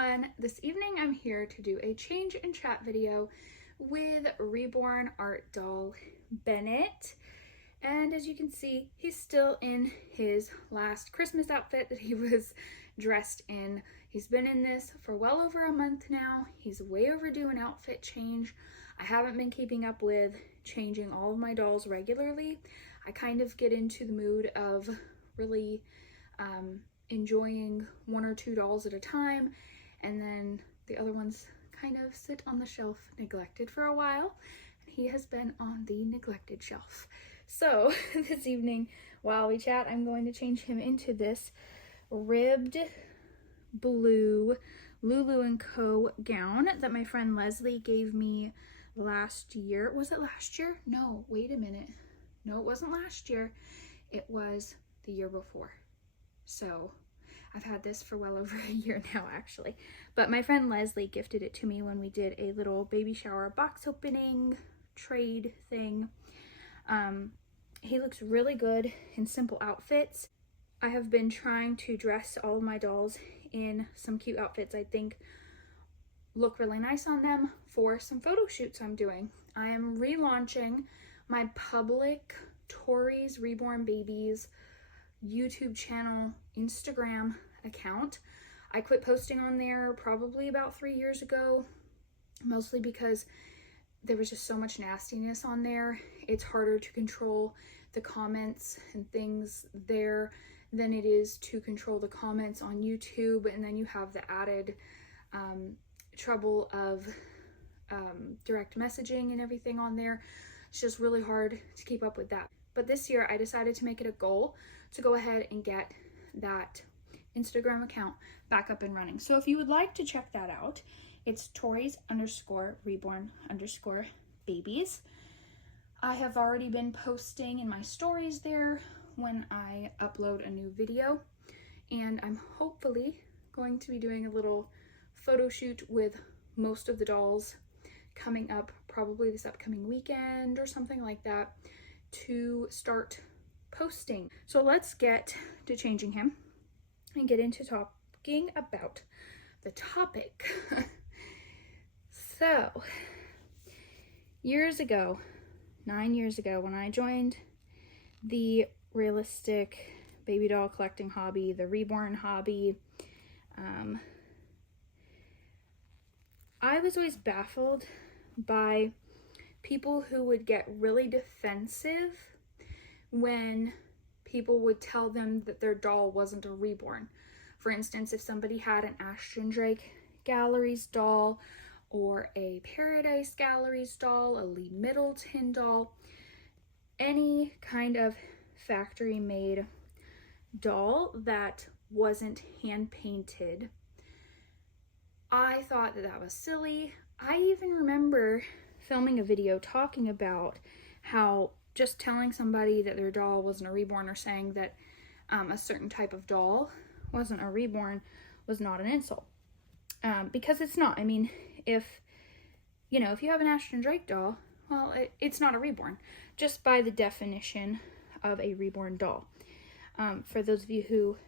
everyone. This evening I'm here to do a change in chat video with Reborn art doll Bennett. And as you can see, he's still in his last Christmas outfit that he was dressed in. He's been in this for well over a month now. He's way overdue an outfit change. I haven't been keeping up with changing all of my dolls regularly. I kind of get into the mood of really enjoying one or two dolls at a time, and then the other ones kind of sit on the shelf neglected for a while. He has been on the neglected shelf. So this evening while we chat, I'm going to change him into this ribbed blue Lulu & Co. gown that my friend Leslie gave me last year. Was it last year? No, wait a minute. No, it wasn't last year. It was the year before. So I've had this for well over a year now, actually. But my friend Leslie gifted it to me when we did a little baby shower box opening trade thing. He looks really good in simple outfits. I have been trying to dress all of my dolls in some cute outfits I think look really nice on them for some photo shoots I'm doing. I am relaunching my public Tori's Reborn Babies YouTube channel Instagram account. I quit posting on there probably about 3 years ago, mostly because there was just so much nastiness on there. It's harder to control the comments and things there than it is to control the comments on YouTube, and then you have the added trouble of direct messaging and everything on there. It's just really hard to keep up with that. But this year I decided to make it a goal to go ahead and get that Instagram account back up and running. So if you would like to check that out, it's Tories_reborn_babies. I have already been posting in my stories there when I upload a new video, and I'm hopefully going to be doing a little photo shoot with most of the dolls coming up probably this upcoming weekend or something like that to start posting. So let's get to changing him and get into talking about the topic. So, years ago, 9 years ago, when I joined the realistic baby doll collecting hobby, the Reborn hobby, I was always baffled by people who would get really defensive when people would tell them that their doll wasn't a Reborn. For instance, if somebody had an Ashton Drake Galleries doll or a Paradise Galleries doll, a Lee Middleton doll, any kind of factory made doll that wasn't hand painted, I thought that that was silly. I even remember filming a video talking about how just telling somebody that their doll wasn't a Reborn or saying that a certain type of doll wasn't a Reborn was not an insult. Because it's not. I mean, if you have an Ashton Drake doll, well, it's not a Reborn, just by the definition of a Reborn doll. For those of you who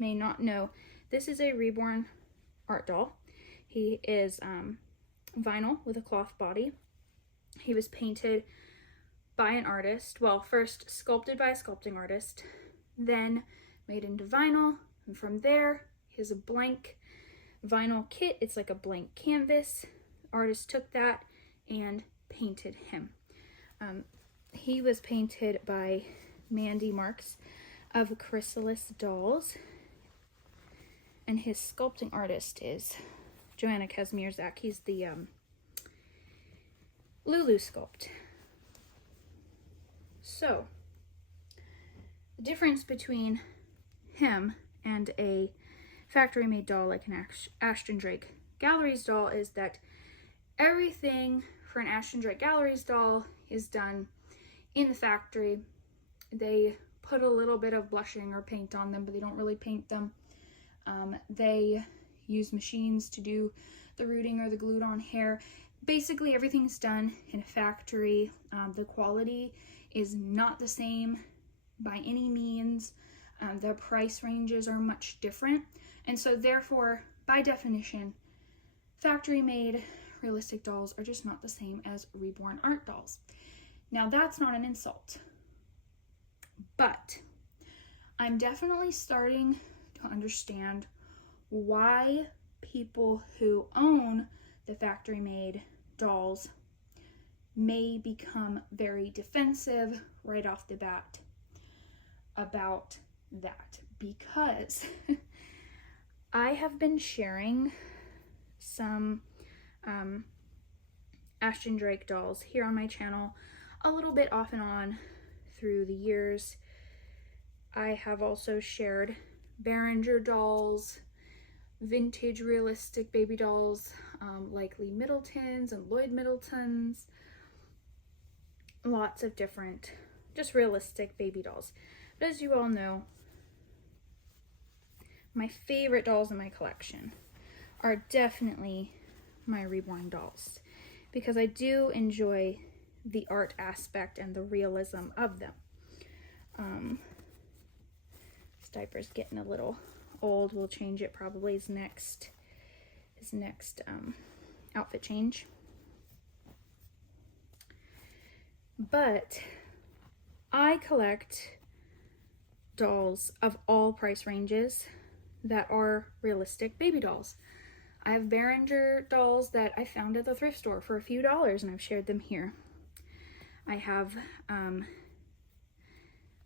may not know, this is a Reborn art doll. He is vinyl with a cloth body. He was painted by an artist, well, first sculpted by a sculpting artist, then made into vinyl, and from there, here's a blank vinyl kit. It's like a blank canvas. The artist took that and painted him. He was painted by Mandy Marks of Chrysalis Dolls, and his sculpting artist is Joanna Kazmierzak. He's the Lulu sculpt. So, the difference between him and a factory-made doll like an Ashton Drake Galleries doll is that everything for an Ashton Drake Galleries doll is done in the factory. They put a little bit of blushing or paint on them, but they don't really paint them. They use machines to do the rooting or the glued on hair. Basically, everything's done in a factory. The quality is not the same by any means. The price ranges are much different, and so therefore by definition, factory made realistic dolls are just not the same as reborn art dolls. Now, that's not an insult, but I'm definitely starting to understand why people who own the factory made dolls may become very defensive right off the bat about that, because I have been sharing some Ashton Drake dolls here on my channel a little bit off and on through the years. I have also shared Behringer dolls, vintage realistic baby dolls, like Lee Middleton's and Lloyd Middleton's, lots of different just realistic baby dolls. But as you all know, my favorite dolls in my collection are definitely my reborn dolls, because I do enjoy the art aspect and the realism of them. This diaper's getting a little old. We'll change it probably his next outfit change. But I collect dolls of all price ranges that are realistic baby dolls. I have Behringer dolls that I found at the thrift store for a few dollars, and I've shared them here. I have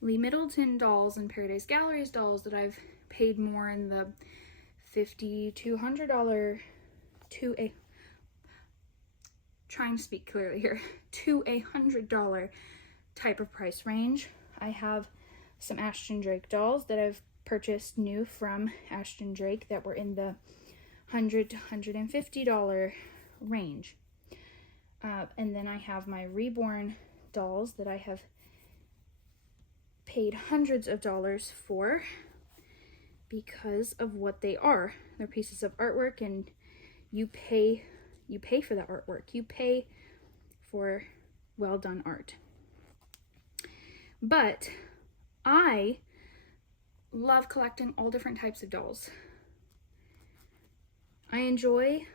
Lee Middleton dolls and Paradise Galleries dolls that I've paid more in the $50 to $100 to a, trying to speak clearly here, to $100 type of price range. I have some Ashton Drake dolls that I've purchased new from Ashton Drake that were in the $100 to $150 range. And then I have my reborn dolls that I have paid hundreds of dollars for because of what they are. They're pieces of artwork, and you pay for that artwork. You pay for well done art. But I love collecting all different types of dolls. I enjoy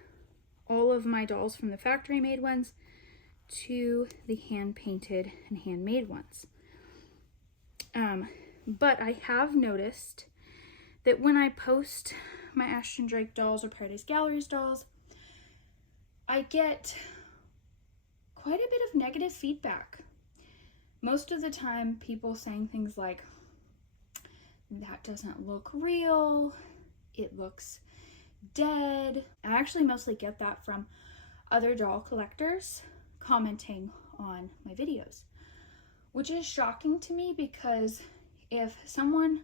all of my dolls, from the factory made ones to the hand painted and handmade ones. But I have noticed that when I post my Ashton Drake dolls or Paradise Galleries dolls, I get quite a bit of negative feedback. Most of the time, people saying things like, that doesn't look real, it looks dead. I actually mostly get that from other doll collectors commenting on my videos, which is shocking to me, because if someone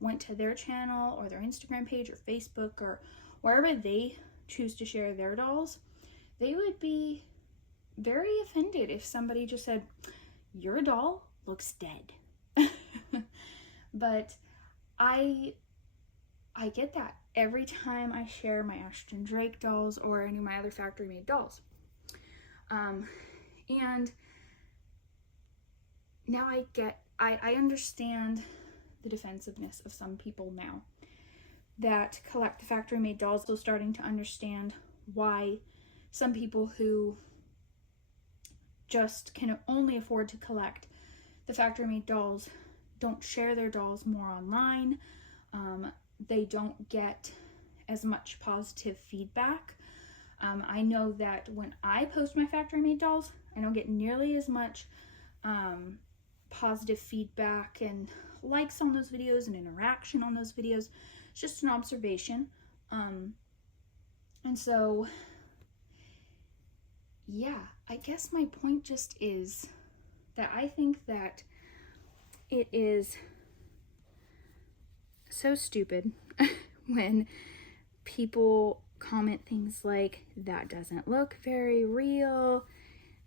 went to their channel or their Instagram page or Facebook or wherever they choose to share their dolls, they would be very offended if somebody just said, your doll looks dead. But I get that every time I share my Ashton Drake dolls or any of my other factory made dolls. And now I understand the defensiveness of some people now that collect the factory made dolls. So starting to understand why some people who just can only afford to collect the factory made dolls don't share their dolls more online. They don't get as much positive feedback. I know that when I post my factory made dolls, I don't get nearly as much positive feedback and likes on those videos and interaction on those videos. It's just an observation. And so, yeah, I guess my point just is that I think that it is so stupid when people comment things like, that doesn't look very real,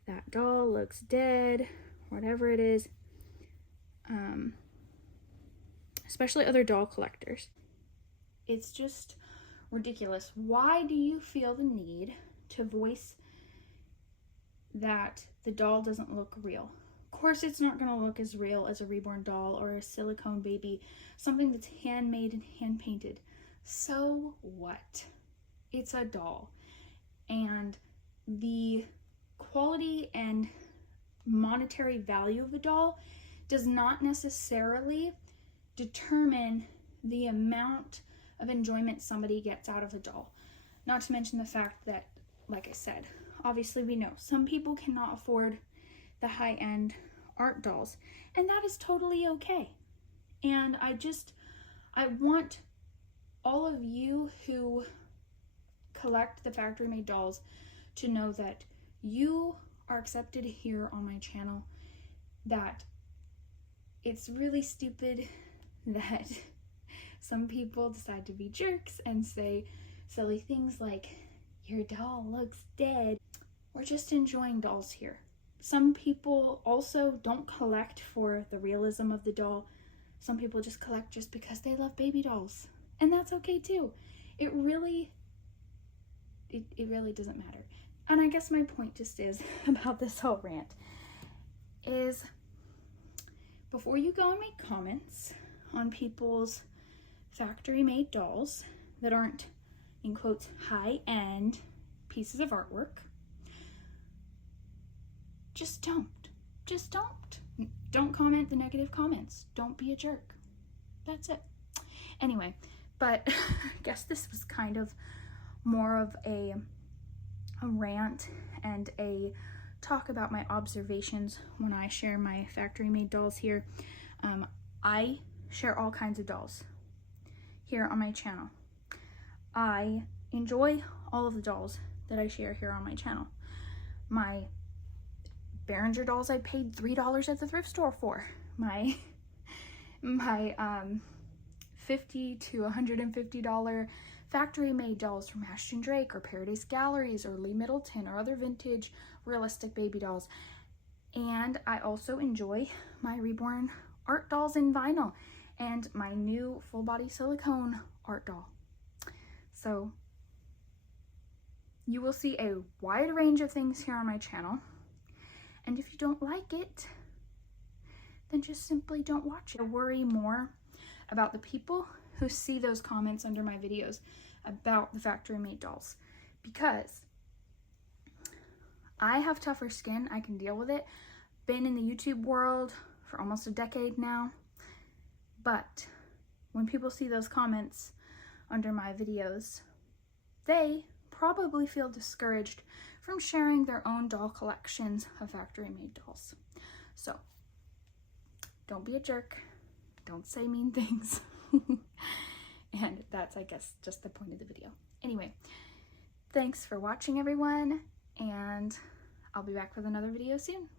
that doll looks dead, whatever it is. Especially other doll collectors. It's just ridiculous. Why do you feel the need to voice that the doll doesn't look real? Of course it's not going to look as real as a reborn doll or a silicone baby, something that's handmade and hand painted. So what? it's a doll, and the quality and monetary value of a doll does not necessarily determine the amount of enjoyment somebody gets out of a doll. Not to mention the fact that, like I said, obviously we know some people cannot afford the high-end art dolls, and that is totally okay. And I want all of you who collect the factory-made dolls to know that you are accepted here on my channel, that it's really stupid that some people decide to be jerks and say silly things like, your doll looks dead. We're just enjoying dolls here. Some people also don't collect for the realism of the doll. Some people just collect just because they love baby dolls, and that's okay too. It really doesn't matter. And I guess my point just is about this whole rant is, before you go and make comments on people's factory-made dolls that aren't, in quotes, high-end pieces of artwork, just don't. Just don't. Don't comment the negative comments. Don't be a jerk. That's it. Anyway, but I guess this was kind of more of a rant and a talk about my observations when I share my factory-made dolls here. I share all kinds of dolls here on my channel. I enjoy all of the dolls that I share here on my channel. My Behringer dolls I paid $3 at the thrift store for. My $50 to $150 factory-made dolls from Ashton Drake or Paradise Galleries or Lee Middleton or other vintage realistic baby dolls. And I also enjoy my Reborn art dolls in vinyl and my new full body silicone art doll. So you will see a wide range of things here on my channel. And if you don't like it, then just simply don't watch it. I worry more about the people who see those comments under my videos about the factory-made dolls, because I have tougher skin. I can deal with it. Been in the YouTube world for almost a decade now, but when people see those comments under my videos, they probably feel discouraged from sharing their own doll collections of factory-made dolls. So don't be a jerk. Don't say mean things. And that's, I guess, just the point of the video. Anyway, thanks for watching, everyone, and I'll be back with another video soon.